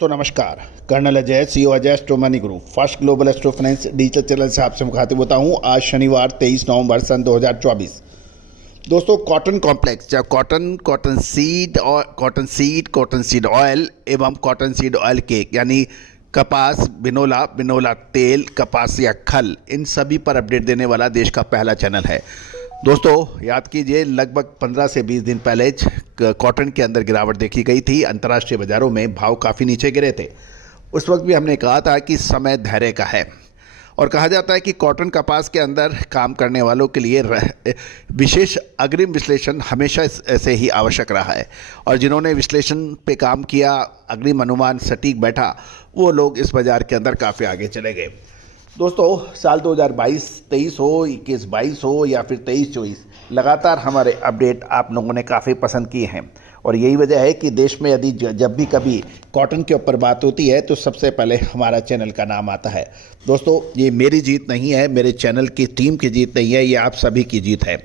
तो नमस्कार, colonel Ajay, CEO Ajay astro money group first global astro finance digital channel से आपसे मुखातिब होता हूं। आज शनिवार 23 नवंबर सन 2024। दोस्तों, कॉटन कॉम्प्लेक्स या कॉटन सीड ऑयल एवं कॉटन सीड ऑयल केक यानी कपास, बिनोला तेल, कपास या खल, इन सभी पर अपडेट देने वाला देश का पहला चैनल है। दोस्तों, याद कीजिए, लगभग 15 से 20 दिन पहले कॉटन के अंदर गिरावट देखी गई थी। अंतर्राष्ट्रीय बाजारों में भाव काफ़ी नीचे गिरे थे। उस वक्त भी हमने कहा था कि समय धैर्य का है, और कहा जाता है कि कॉटन कपास के अंदर काम करने वालों के लिए विशेष अग्रिम विश्लेषण हमेशा ऐसे ही आवश्यक रहा है, और जिन्होंने विश्लेषण पे काम किया, अग्रिम अनुमान सटीक बैठा, वो लोग इस बाज़ार के अंदर काफ़ी आगे चले गए। दोस्तों, साल 2022-23 हो, 21-22 हो या फिर 23-24, लगातार हमारे अपडेट आप लोगों ने काफ़ी पसंद किए हैं, और यही वजह है कि देश में यदि जब भी कभी कॉटन के ऊपर बात होती है तो सबसे पहले हमारा चैनल का नाम आता है। दोस्तों, ये मेरी जीत नहीं है, मेरे चैनल की टीम की जीत नहीं है, ये आप सभी की जीत है।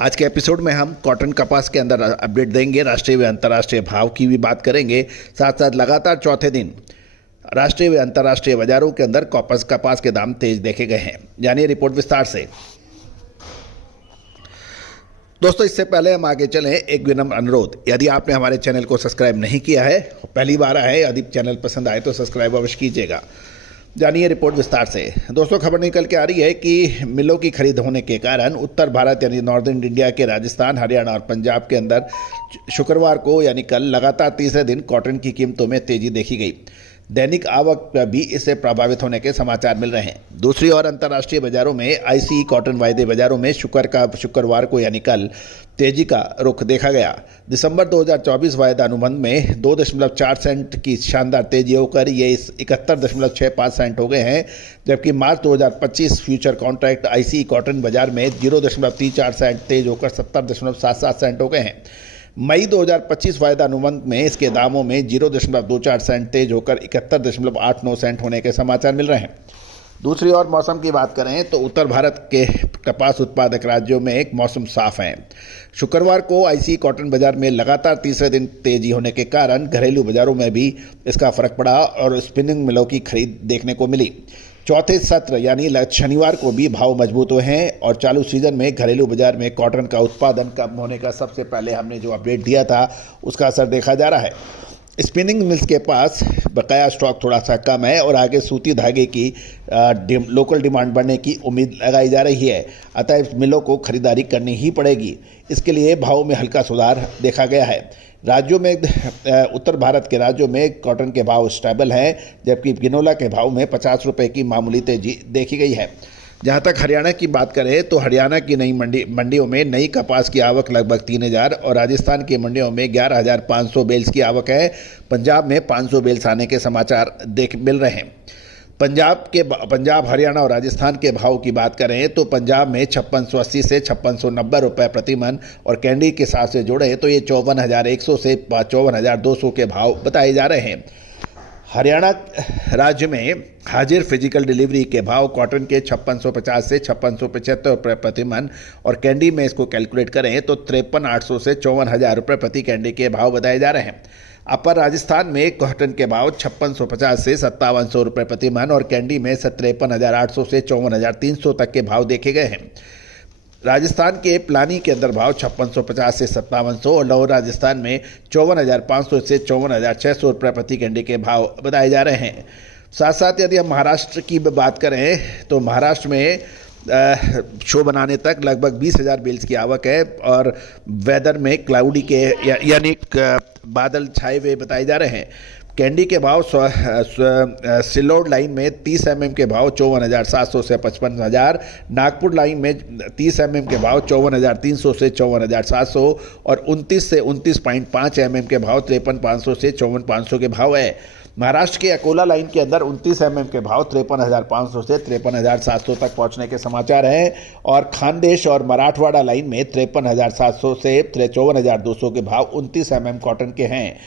आज के एपिसोड में हम कॉटन कपास के अंदर अपडेट देंगे, राष्ट्रीय व अंतर्राष्ट्रीय भाव की भी बात करेंगे। साथ साथ लगातार चौथे दिन राष्ट्रीय व अंतर्राष्ट्रीय बाजारों के अंदर कपास के दाम तेज देखे गए हैं। जानिए रिपोर्ट विस्तार से। दोस्तों, इससे पहले हम आगे चलें, एक विनम्र अनुरोध, यदि आपने हमारे चैनल को सब्सक्राइब नहीं किया है, पहली बार आए, यदि चैनल पसंद आए तो सब्सक्राइब अवश्य कीजिएगा। जानिए रिपोर्ट विस्तार से। दोस्तों, खबर निकल के आ रही है कि मिलों की खरीद होने के कारण उत्तर भारत यानी नॉर्दर्न इंडिया के राजस्थान, हरियाणा और पंजाब के अंदर शुक्रवार को यानी कल लगातार तीसरे दिन कॉटन की कीमतों में तेजी देखी गई। दैनिक आवक भी इससे प्रभावित होने के समाचार मिल रहे हैं। दूसरी ओर अंतर्राष्ट्रीय बाजारों में आईसीई कॉटन वायदे बाजारों में शुक्रवार को यानी कल तेजी का रुख देखा गया। दिसंबर 2024 वायदा अनुबंध में 2.4 सेंट की शानदार तेजी होकर ये 71.65 सेंट हो गए हैं, जबकि मार्च 2025 फ्यूचर कॉन्ट्रैक्ट आईसीई कॉटन बाजार में 0.34 सेंट तेज होकर 70.77 सेंट हो गए हैं। मई 2025 वायदा अनुबंध में इसके दामों में 0.24 सेंट तेज होकर 71.89 सेंट होने के समाचार मिल रहे हैं। दूसरी ओर मौसम की बात करें तो उत्तर भारत के कपास उत्पादक राज्यों में एक मौसम साफ है। शुक्रवार को आईसीई कॉटन बाजार में लगातार तीसरे दिन तेजी होने के कारण घरेलू बाजारों में भी इसका फर्क पड़ा और स्पिनिंग मिलों की खरीद देखने को मिली। चौथे सत्र यानी शनिवार को भी भाव मजबूत हुए हैं, और चालू सीजन में घरेलू बाजार में कॉटन का उत्पादन कम होने का सबसे पहले हमने जो अपडेट दिया था उसका असर देखा जा रहा है। स्पिनिंग मिल्स के पास बकाया स्टॉक थोड़ा सा कम है, और आगे सूती धागे की लोकल डिमांड बढ़ने की उम्मीद लगाई जा रही है। अतः इस मिलों को खरीदारी करनी ही पड़ेगी। इसके लिए भाव में हल्का सुधार देखा गया है। राज्यों में उत्तर भारत के राज्यों में कॉटन के भाव स्टेबल हैं, जबकि बिनोला के भाव में 50 रुपये की मामूली तेजी देखी गई है। जहां तक हरियाणा की बात करें तो हरियाणा की नई मंडियों में नई कपास की आवक लगभग 3000 और राजस्थान की मंडियों में 11,500 बेल्स की आवक है। पंजाब में 500 बेल्स आने के समाचार मिल रहे हैं। पंजाब, हरियाणा और राजस्थान के भाव की बात करें तो पंजाब में 5680 से 5690 रुपये प्रति मन, और कैंडी के साथ से जोड़े तो ये 54,100 से 54,200 के भाव बताए जा रहे हैं। हरियाणा राज्य में हाजिर फिजिकल डिलीवरी के भाव कॉटन के 5650 से 5675 रुपये प्रति मन, और कैंडी में इसको कैलकुलेट करें तो 53,800 से 54,000 रुपये प्रति कैंडी के भाव बताए जा रहे हैं। अपर राजस्थान में कॉटन के भाव 5650 से 5700 रुपये प्रति मन, और कैंडी में 53,800 से 54,300 तक के भाव देखे गए हैं। राजस्थान के प्लानी के अंदर भाव 5650 से 5700, और लोअर राजस्थान में 54,500 से 54,600 रुपये प्रति कैंडी के भाव बताए जा रहे हैं। साथ साथ यदि हम महाराष्ट्र की बात करें तो महाराष्ट्र में शो बनाने तक लगभग 20,000 बेल्स की आवक है, और वेदर में क्लाउडी के यानी बादल छाए हुए बताए जा रहे हैं। कैंडी के भाव सिल्लोड लाइन में 30 mm के भाव 54,700 से 55,000, नागपुर लाइन में 30 mm के भाव 54,300 से 54,700, और 29 से 29.5 mm के भाव 53,500 से 54,500 के भाव है। महाराष्ट्र के अकोला लाइन के अंदर 29 mm के भाव 53,500 से 53,700 तक पहुंचने के समाचार हैं, और खानदेश और मराठवाड़ा लाइन में 53,700 से 54,200 के भाव 29 mm कॉटन के हैं।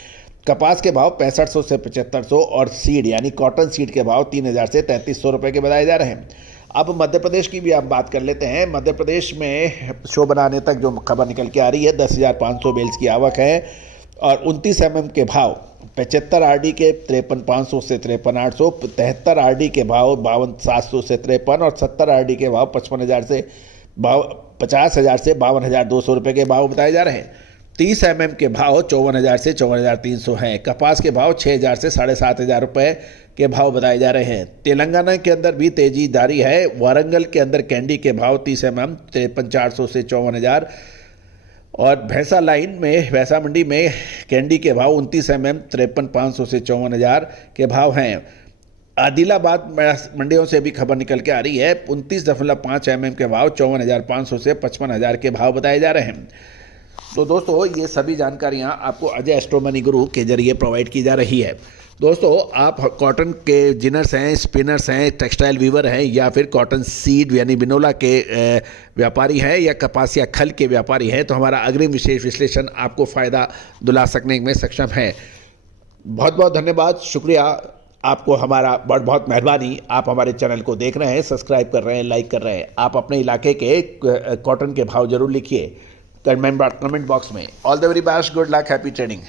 कपास के भाव 6500 से 7500, और सीड यानी कॉटन सीड के भाव 3,000 से 3,300 रुपये के बताए जा रहे हैं। अब मध्य प्रदेश की भी आप बात कर लेते हैं। मध्य प्रदेश में शो बनाने तक जो खबर निकल के आ रही है, 10,500 बेल्स की आवक है, और 29 mm के भाव 75 आरडी के 53,500 से 53,800, 73 आरडी के भाव 52,700 से 53 और 70 आरडी के भाव 50,000 से 52,200 रुपये के भाव बताए जा रहे हैं। 30 mm के भाव 54,000 से 54,300 हैं। कपास के भाव 6,000 से 7,500 रुपये के भाव बताए जा रहे हैं। तेलंगाना के अंदर भी तेजी जारी है। वारंगल के अंदर कैंडी के भाव 30 mm 53,400 से 54,000 और भैंसा लाइन में भैंसा मंडी में कैंडी के भाव 29 mm 53,500 से 54,000 के भाव हैं। आदिलाबाद मंडियों से भी खबर निकल के आ रही है। 29.5 mm के भाव 54,500 से 55,000 के भाव बताए जा रहे हैं। तो दोस्तों ये सभी जानकारियां आपको अजय एस्ट्रो मनी गुरु के जरिए प्रोवाइड की जा रही है। दोस्तों आप कॉटन के जिनर्स हैं, स्पिनर्स हैं, टेक्सटाइल वीवर हैं या फिर कॉटन सीड यानी बिनोला के व्यापारी हैं या कपासिया खल के व्यापारी हैं तो हमारा अग्रिम विशेष विश्लेषण आपको फ़ायदा दिला सकने में सक्षम है। बहुत बहुत धन्यवाद, शुक्रिया आपको, हमारा बहुत बहुत मेहरबानी। आप हमारे चैनल को देख रहे हैं, सब्सक्राइब कर रहे हैं, लाइक कर रहे हैं। आप अपने इलाके के कॉटन के भाव जरूर लिखिए कमेंट बॉक्स में। All the very best, good luck, happy trading.